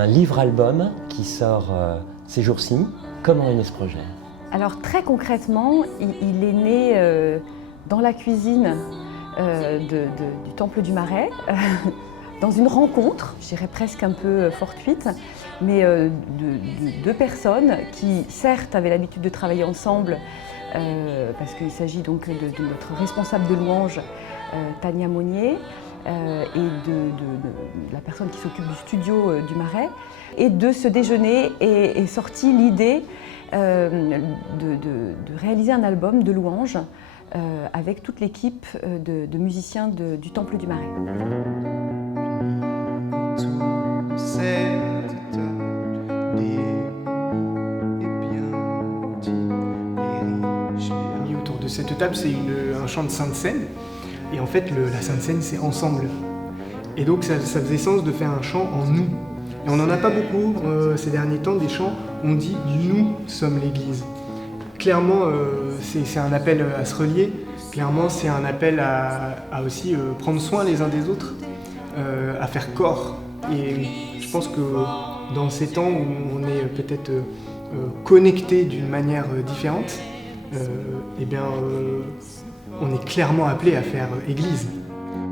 un livre-album qui sort ces jours-ci. Comment est né ce projet? Alors très concrètement, il est né dans la cuisine du Temple du Marais, dans une rencontre, je dirais presque un peu fortuite, mais de deux personnes qui certes avaient l'habitude de travailler ensemble, parce qu'il s'agit donc de notre responsable de louange, Tania Monnier, et de la personne qui s'occupe du studio du Marais. Et de ce déjeuner est sortie l'idée de réaliser un album de louanges avec toute l'équipe de musiciens du Temple du Marais. Autour de cette table, c'est un chant de Sainte Seine. Et en fait, la Sainte Seine, c'est ensemble. Et donc, ça faisait sens de faire un chant en nous. Et on n'en a pas beaucoup ces derniers temps, des chants, on dit « nous sommes l'Église ». Clairement, c'est un appel à se relier. Clairement, c'est un appel à aussi prendre soin les uns des autres, à faire corps. Et je pense que dans ces temps où on est peut-être connectés d'une manière différente, eh bien, on est clairement appelé à faire Église.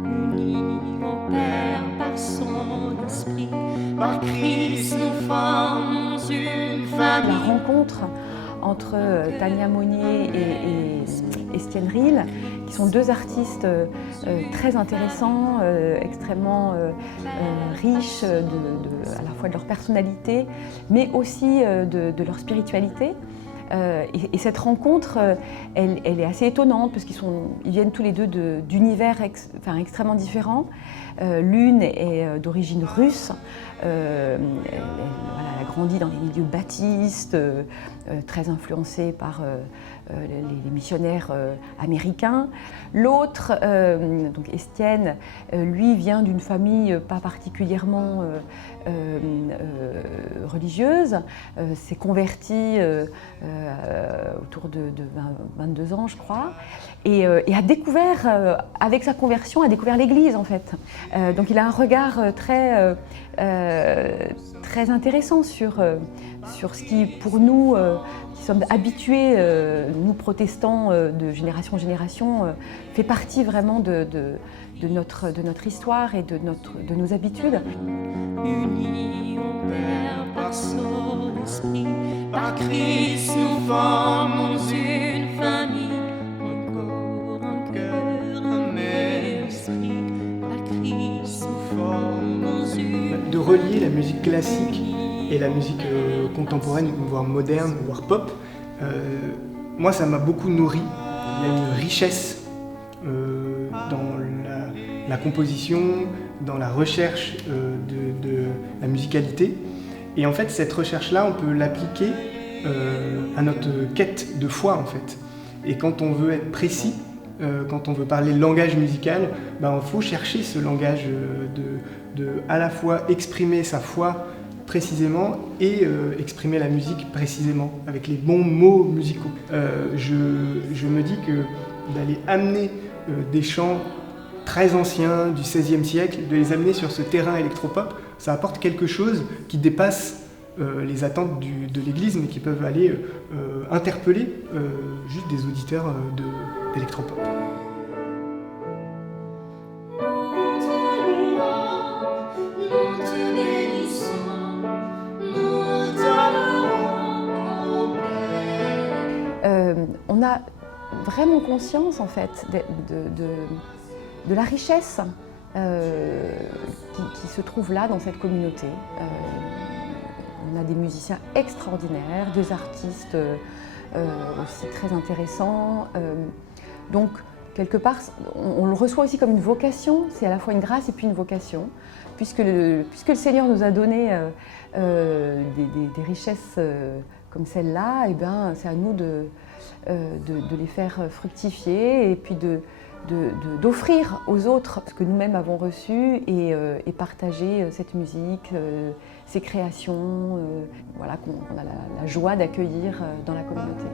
Unis en Père par son esprit, par Christ nous formons une famille. La rencontre entre Tania Monnier et Estienne Ril, qui sont deux artistes très intéressants, extrêmement riches à la fois de leur personnalité, mais aussi de leur spiritualité. Et cette rencontre, elle est assez étonnante parce qu'ils viennent tous les deux d'univers extrêmement différents. L'une est d'origine russe, elle a grandi dans les milieux baptistes, très influencée par les missionnaires américains. L'autre, donc Estienne, lui vient d'une famille pas particulièrement religieuse, s'est converti autour de 22 ans, je crois, et a découvert, avec sa conversion, a découvert l'Église en fait. Donc il a un regard très intéressant sur ce qui, pour nous, qui sommes habitués, nous protestants de génération en génération, fait partie vraiment de notre histoire et de nos habitudes. Unis en Père par son esprit, par Christ nous formons une famille, encore un cœur, un même esprit, par Christ nous formons une. De relier la musique classique et la musique contemporaine, voire moderne, voire pop, moi ça m'a beaucoup nourri. Il y a une richesse dans la composition, dans la recherche de la musicalité. Et en fait, cette recherche-là, on peut l'appliquer à notre quête de foi, en fait. Et quand on veut être précis, quand on veut parler le langage musical, il faut chercher ce langage de à la fois exprimer sa foi précisément et exprimer la musique précisément, avec les bons mots musicaux. Je me dis que d'aller amener des chants très anciens du XVIe siècle, de les amener sur ce terrain électropop, ça apporte quelque chose qui dépasse les attentes de l'Église, mais qui peuvent aller interpeller juste des auditeurs d'électropop. On a vraiment conscience en fait de la richesse qui se trouve là dans cette communauté. On a des musiciens extraordinaires, des artistes aussi très intéressants. Donc quelque part, on le reçoit aussi comme une vocation, c'est à la fois une grâce et puis une vocation, puisque le Seigneur nous a donné des richesses comme celle-là, et bien c'est à nous de les faire fructifier et puis d'offrir aux autres ce que nous-mêmes avons reçu et partager cette musique, ces créations, voilà, qu'on a la joie d'accueillir dans la communauté.